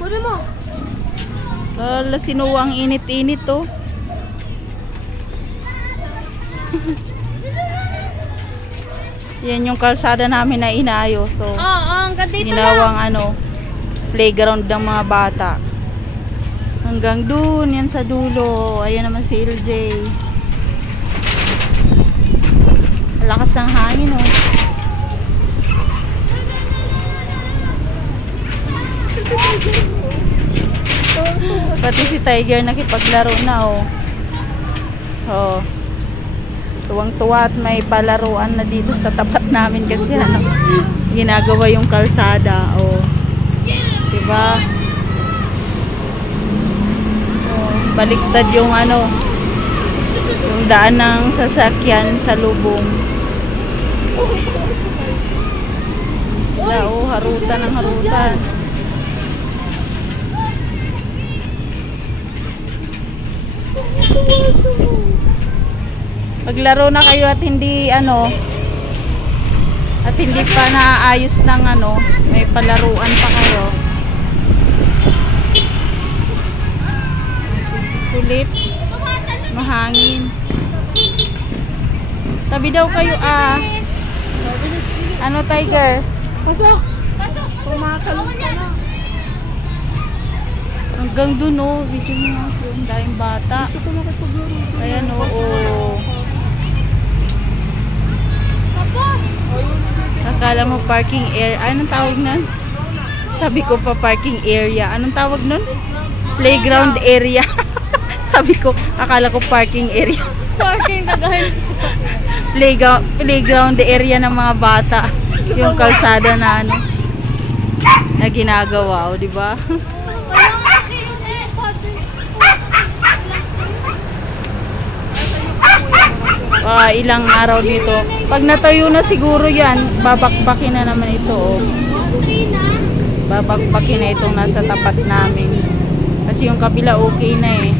Kunin mo. Lala, sinuwang init-init to. Yan yung kalsada namin na inaayos. So, ang ganda ito ginawang playground ng mga bata. Hanggang dun, yan sa dulo. Ayan naman si LJ. Lakas ng hangin, oh. Pati si Tiger nakipaglaro na, oh. Oh. Tuwang-tuwa at may palaruan na dito sa tapat namin kasi ginagawa yung kalsada, oh. Diba? Oh, baliktad yung yung daan ng sasakyan sa lubong. Sila, oh, harutan ng harutan. Paglaro na kayo at hindi pa naayos ng may palaruan pa kayo. Kulit, mahangin. Tabi daw kayo, Tiger? Pasok! Pumakalong ka na. Hanggang dun, oh. Video mo nga siya. Ang daming bata. Gusto ko makipaglaro. Ayan, oh. Akala mo parking area. Anong tawag nun? Sabi ko pa parking area. Anong tawag nun? Playground area. Sabi ko, akala ko parking area. Parking kagahin. Playground area ng mga bata. Yung kalsada na na ginagawa, di ba? Ilang araw dito. Pag natayo na siguro yan, babakbakin na naman ito, oh. Babakbakin na itong nasa tapat namin. Kasi yung kabila okay na eh.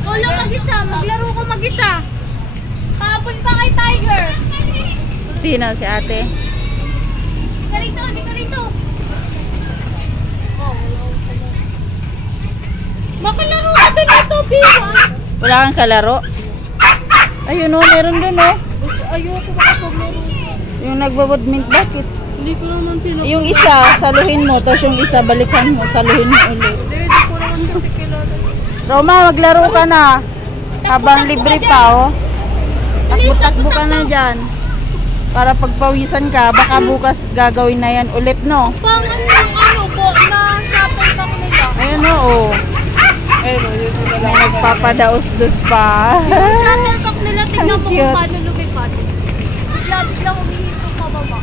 Solo mag-isa, maglaro ko mag-isa. Kahapon pa kay Tiger. Sino? Si ate? Hindi ka rito. Makalaro ka doon ito, Biwa. Wala kang kalaro? Ayun, oh, meron dun, oh. Ayoko makapaglaro. Yung nagbabadmint, bakit? Hindi ko naman sila. Yung isa, saluhin mo, tapos yung isa, balikan mo, saluhin mo ulit. Hindi ko naman kasi kilala. Roma, maglaro ka na. Habang libre pa, oh. Takbo-takbo ka na dyan. Para pagpawisan ka, baka bukas gagawin na yan ulit, no? Pang po, na shuttle ka ko nila. Ayun, oh. May nagpapadaos-dos pa. Shuttle ka nila, tignan mo Cute. kung paano lumipad. Bigla humihito pababa.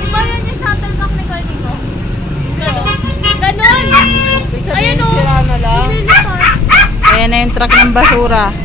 Iba yan yung shuttle ka ni Carnico. Ganon! Ayun, oh. Ayan na yung truck ng basura.